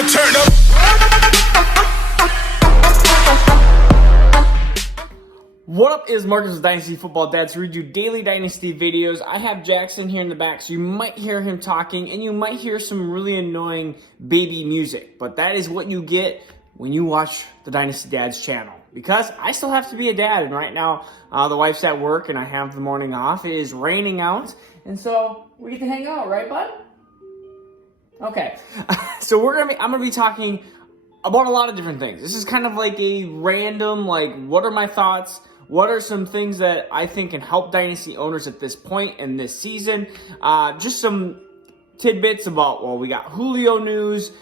now turn up. What up is Marcus with Dynasty Football Dads, who read you daily Dynasty videos. I have Jackson here in the back, so you might hear him talking, and you might hear some really annoying baby music. But that is what you get when you watch the Dynasty Dads channel. Because I still have to be a dad, and right now the wife's at work, and I have the morning off. It is raining out, and so we get to hang out, right, bud? Okay, so I'm gonna be talking about a lot of different things. This is kind of like a random, what are my thoughts? What are some things that I think can help Dynasty owners at this point in this season? Just some tidbits about, we got Julio news,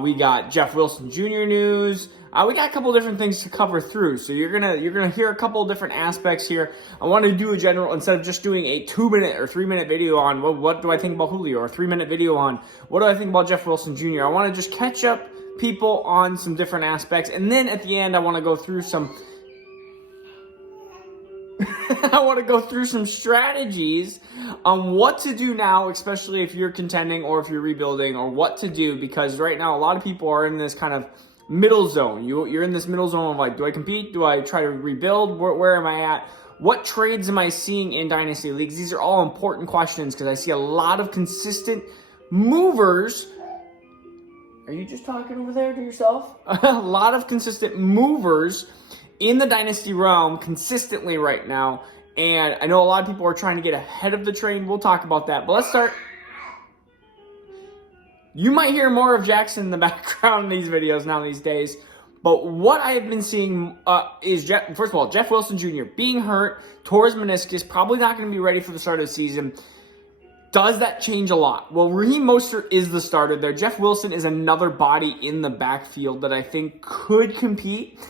we got Jeff Wilson Jr. news, we got a couple different things to cover through. So you're gonna hear a couple different aspects here. I want to do a general, instead of just doing a 2-minute or 3-minute video on what do I think about Julio, or a 3-minute video on what do I think about Jeff Wilson Jr. I want to just catch up people on some different aspects, and then at the end I want to go through some strategies on what to do now, especially if you're contending or if you're rebuilding, or what to do, because right now a lot of people are in this kind of middle zone. You're in this middle zone of do I compete? Do I try to rebuild? Where am I at? What trades am I seeing in Dynasty leagues? These are all important questions because I see a lot of consistent movers. Are you just talking over there to yourself? A lot of consistent movers in the Dynasty realm consistently right now. And I know a lot of people are trying to get ahead of the train. We'll talk about that. But let's start. You might hear more of Jackson in the background in these videos now these days. But what I have been seeing is, first of all, Jeff Wilson Jr. being hurt, tore his meniscus, probably not going to be ready for the start of the season. Does that change a lot? Well, Raheem Mostert is the starter there. Jeff Wilson is another body in the backfield that I think could compete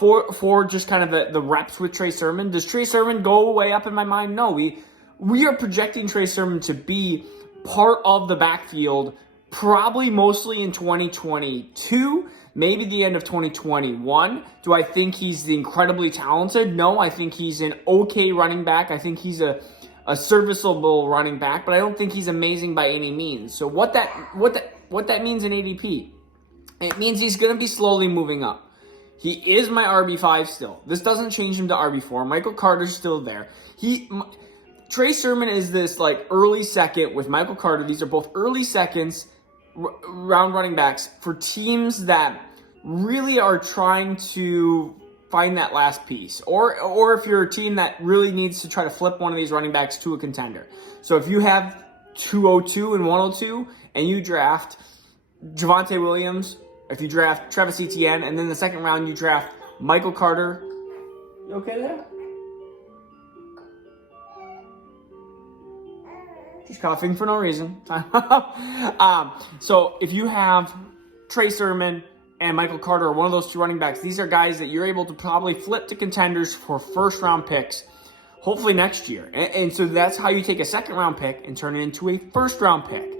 for just kind of the reps with Trey Sermon. Does Trey Sermon go way up in my mind? No. We are projecting Trey Sermon to be part of the backfield probably mostly in 2022, maybe the end of 2021. Do I think he's incredibly talented? No, I think he's an okay running back. I think he's a serviceable running back, but I don't think he's amazing by any means. So what that means in ADP, it means he's going to be slowly moving up. He is my RB5 still. This doesn't change him to RB4. Michael Carter's still there. Trey Sermon is this early second with Michael Carter. These are both early seconds, round running backs for teams that really are trying to find that last piece, or if you're a team that really needs to try to flip one of these running backs to a contender. So if you have 202 and 102 and you draft Javonte Williams, if you draft Travis Etienne, and then the second round you draft Michael Carter, you okay there? She's coughing for no reason. So if you have Trey Sermon and Michael Carter, one of those two running backs, these are guys that you're able to probably flip to contenders for first-round picks, hopefully next year. And so that's how you take a second-round pick and turn it into a first-round pick.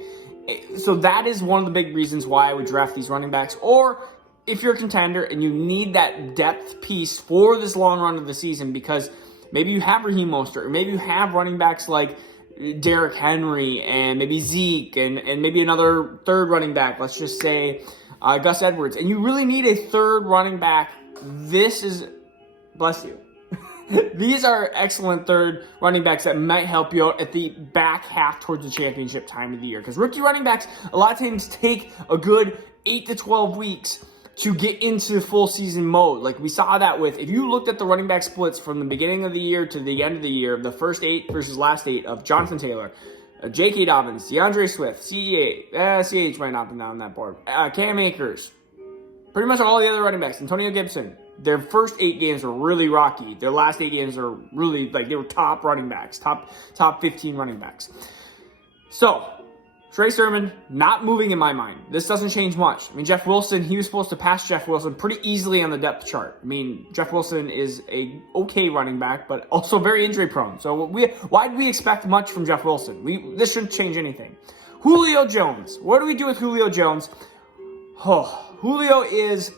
So that is one of the big reasons why I would draft these running backs. Or if you're a contender and you need that depth piece for this long run of the season, because maybe you have Raheem Mostert, or maybe you have running backs like Derrick Henry and maybe Zeke and maybe another third running back, let's just say Gus Edwards, and you really need a third running back. Bless you. These are excellent third running backs that might help you out at the back half towards the championship time of the year. Because rookie running backs, a lot of times take a good 8 to 12 weeks to get into full season mode. We saw that if you looked at the running back splits from the beginning of the year to the end of the year, the first 8 versus last 8 of Jonathan Taylor, J.K. Dobbins, DeAndre Swift, CH might not be on that board, Cam Akers, pretty much all the other running backs, Antonio Gibson, their first 8 games were really rocky. Their last 8 games are really, they were top running backs, top 15 running backs. So, Trey Sermon, not moving in my mind. This doesn't change much. Jeff Wilson, he was supposed to pass Jeff Wilson pretty easily on the depth chart. Jeff Wilson is a okay running back, but also very injury prone. So why do we expect much from Jeff Wilson? This shouldn't change anything. Julio Jones. What do we do with Julio Jones? Julio is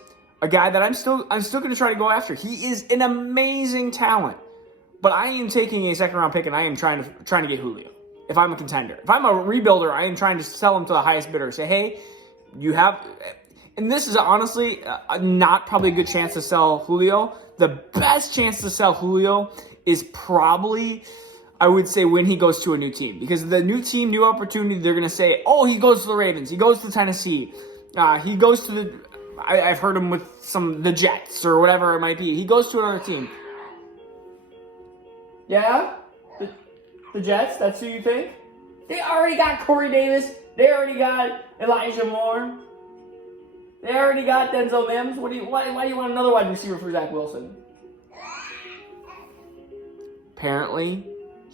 a guy that I'm still going to try to go after. He is an amazing talent, but I am taking a second round pick and I am trying to get Julio. If I'm a contender, if I'm a rebuilder, I am trying to sell him to the highest bidder. Say, hey, and this is honestly not probably a good chance to sell Julio. The best chance to sell Julio is probably, I would say, when he goes to a new team. Because the new team, new opportunity, they're going to say, oh, he goes to the Ravens, he goes to Tennessee, he goes to the, I've heard him with the Jets or whatever it might be. He goes to another team. Yeah? The Jets, that's who you think? They already got Corey Davis. They already got Elijah Moore. They already got Denzel Mims. Why do you want another wide receiver for Zach Wilson? Apparently,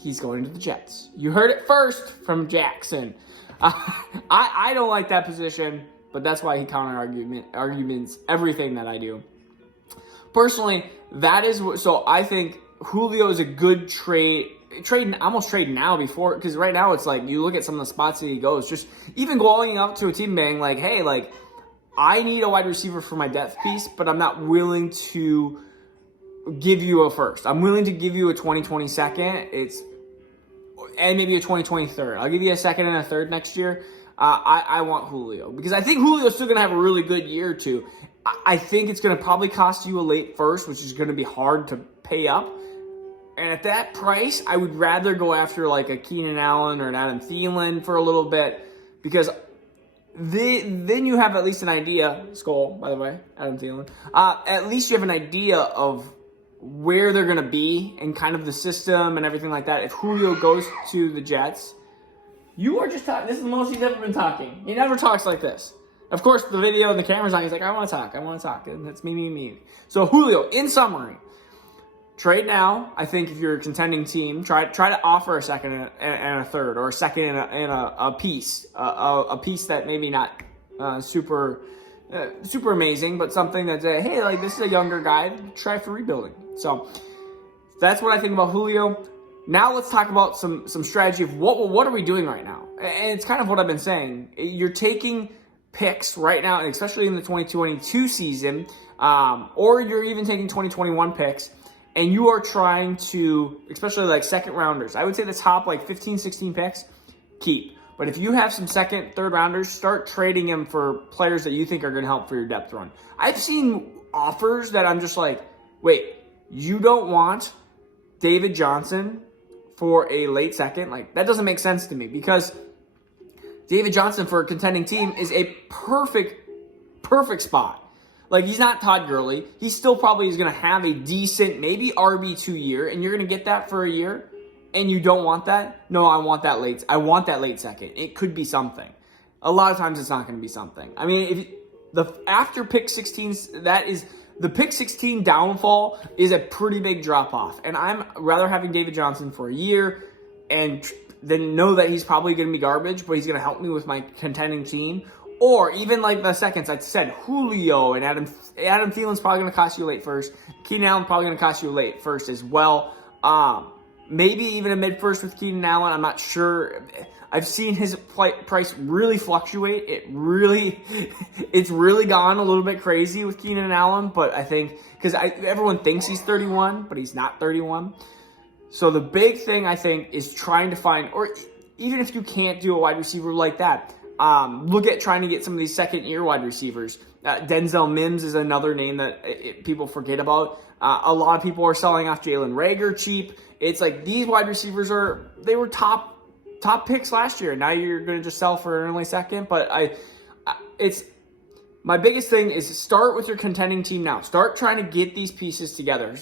he's going to the Jets. You heard it first from Jackson. I don't like that position, but that's why he arguments everything that I do. Personally, that is what. So I think Julio is a good trade. Almost trade now before, because right now it's like you look at some of the spots that he goes. Just even going up to a team being like, hey, like I need a wide receiver for my depth piece, but I'm not willing to give you a first. I'm willing to give you a 2020 second. And maybe a 2020 third. I'll give you a second and a third next year. I want Julio because I think Julio's still going to have a really good year or two. I think it's going to probably cost you a late first, which is going to be hard to pay up. And at that price, I would rather go after like a Keenan Allen or an Adam Thielen for a little bit because then you have at least an idea. Skull, by the way, Adam Thielen. At least you have an idea of where they're going to be and kind of the system and everything like that. If Julio goes to the Jets, you are just talking. This is the most he's ever been talking. He never talks like this. Of course, the video and the camera's on. He's like, I want to talk. And that's me. So Julio, in summary, trade now. I think if you're a contending team, try to offer a second and a third, or a second and a piece, a piece that maybe not super amazing, but something that hey, like this is a younger guy. Try for rebuilding. So that's what I think about Julio. Now let's talk about some strategy of what are we doing right now, and it's kind of what I've been saying. You're taking picks right now, and especially in the 2022 season, or you're even taking 2021 picks. And you are trying to, especially like second rounders, I would say the top like 15, 16 picks, keep. But if you have some second, third rounders, start trading them for players that you think are going to help for your depth run. I've seen offers that I'm just like, wait, you don't want David Johnson for a late second? Like, that doesn't make sense to me because David Johnson for a contending team is a perfect spot. Like, he's not Todd Gurley. He still probably is going to have a decent, maybe RB2 year, and you're going to get that for a year, and you don't want that? No, I want that late second. It could be something. A lot of times it's not going to be something. I mean, after pick 16, the pick 16 downfall is a pretty big drop-off, and I'm rather having David Johnson for a year and then know that he's probably going to be garbage, but he's going to help me with my contending team. Or even like the seconds, I said Julio and Adam Thielen's probably going to cost you a late first. Keenan Allen probably going to cost you a late first as well. Maybe even a mid first with Keenan Allen. I'm not sure. I've seen his price really fluctuate. It's really gone a little bit crazy with Keenan Allen. But I think because everyone thinks he's 31, but he's not 31. So the big thing I think is trying to find, or even if you can't do a wide receiver like that. Look at trying to get some of these second-year wide receivers. Denzel Mims is another name that people forget about. A lot of people are selling off Jalen Reagor cheap. It's like these wide receivers they were top picks last year. Now you're going to just sell for an early second. But my biggest thing is start with your contending team now. Start trying to get these pieces together.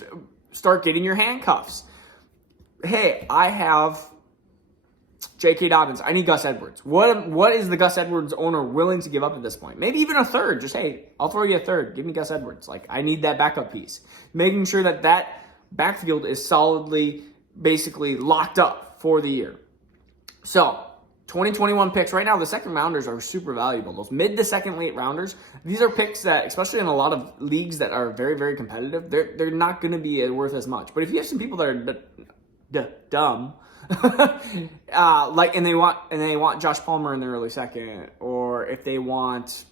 Start getting your handcuffs. Hey, I have J.K. Dobbins. I need Gus Edwards. What is the Gus Edwards owner willing to give up at this point? Maybe even a third. Just, hey, I'll throw you a third. Give me Gus Edwards. Like, I need that backup piece. Making sure that backfield is solidly, basically locked up for the year. So, 2021 picks. Right now, the second rounders are super valuable. Those mid to second late rounders, these are picks that, especially in a lot of leagues that are very, very competitive, they're not going to be worth as much. But if you have some people that are dumb, and they want Josh Palmer in the early second, or if they want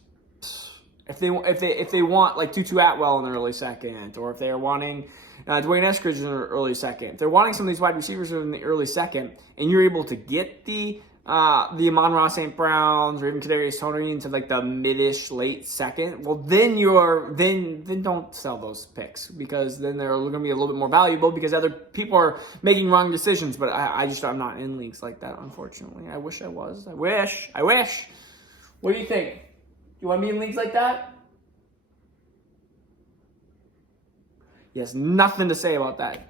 like Tutu Atwell in the early second, or if they are wanting Dwayne Eskridge in the early second, if they're wanting some of these wide receivers in the early second, and you're able to get the the Amon-Ra St. Browns or even Kadarius Toney into like the mid-ish late second, well then then don't sell those picks, because then they're going to be a little bit more valuable because other people are making wrong decisions. But I'm not in leagues like that, unfortunately. I wish I was. I wish. What do you think? Do you want to be in leagues like that? He has nothing to say about that.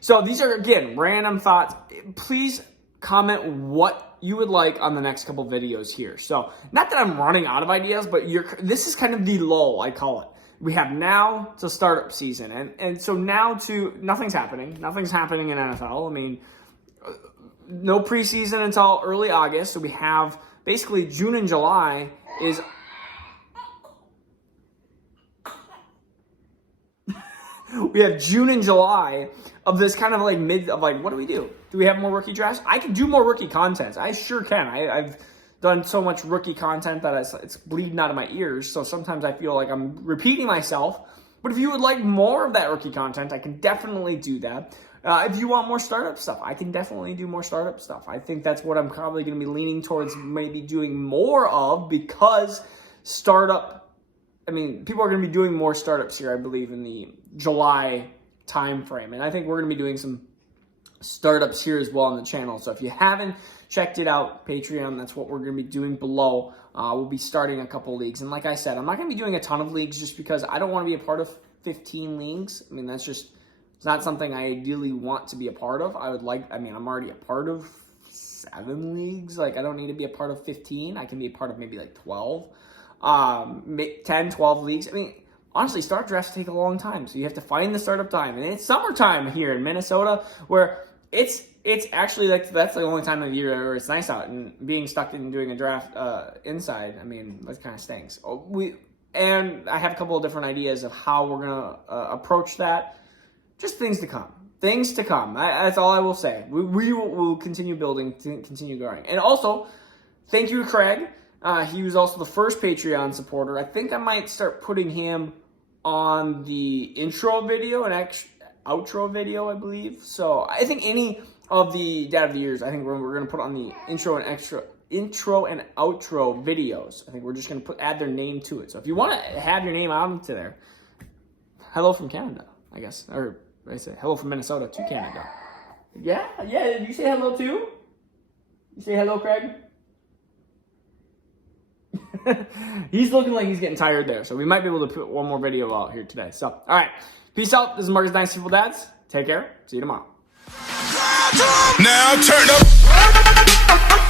So these are, again, random thoughts. Please comment what you would like on the next couple videos here. So not that I'm running out of ideas, but this is kind of the lull, I call it. We have now to startup season. And so now nothing's happening. Nothing's happening in NFL. I mean, no preseason until early August. So we have basically June and July is... We have June and July of this kind of like what do we do? Do we have more rookie drafts? I can do more rookie content. I sure can. I've done so much rookie content that it's bleeding out of my ears. So sometimes I feel like I'm repeating myself. But if you would like more of that rookie content, I can definitely do that. If you want more startup stuff, I can definitely do more startup stuff. I think that's what I'm probably going to be leaning towards maybe doing more of, because people are going to be doing more startups here, I believe, in the July time frame. And I think we're going to be doing some startups here as well on the channel. So if you haven't checked it out, Patreon, that's what we're going to be doing below. We'll be starting a couple leagues. And like I said, I'm not going to be doing a ton of leagues just because I don't want to be a part of 15 leagues. I mean, it's not something I ideally want to be a part of. I'm already a part of 7 leagues. Like, I don't need to be a part of 15. I can be a part of maybe like 12. 10, 12 leagues. I mean, honestly, startup drafts take a long time, so you have to find the startup time. And it's summertime here in Minnesota, where it's actually like that's the only time of the year where it's nice out, and being stuck in doing a draft inside, I mean, that kind of stinks. And I have a couple of different ideas of how we're gonna approach that. Just things to come. Things to come. That's all I will say. We will continue building, continue growing. And also, thank you to Craig. He was also the first Patreon supporter. I think I might start putting him on the intro video and outro video, I believe. So I think any of the Dad of the Years, I think we're going to put on the intro and outro videos. I think we're just going to add their name to it. So if you want to have your name onto there, hello from Canada, I guess. Or I say hello from Minnesota to Canada. Yeah. Did you say hello too? You say hello, Craig? He's looking like he's getting tired there, so we might be able to put one more video out here today. So, all right. Peace out. This is Marcus Dynasty Fun Dads. Take care. See you tomorrow. Now turn up.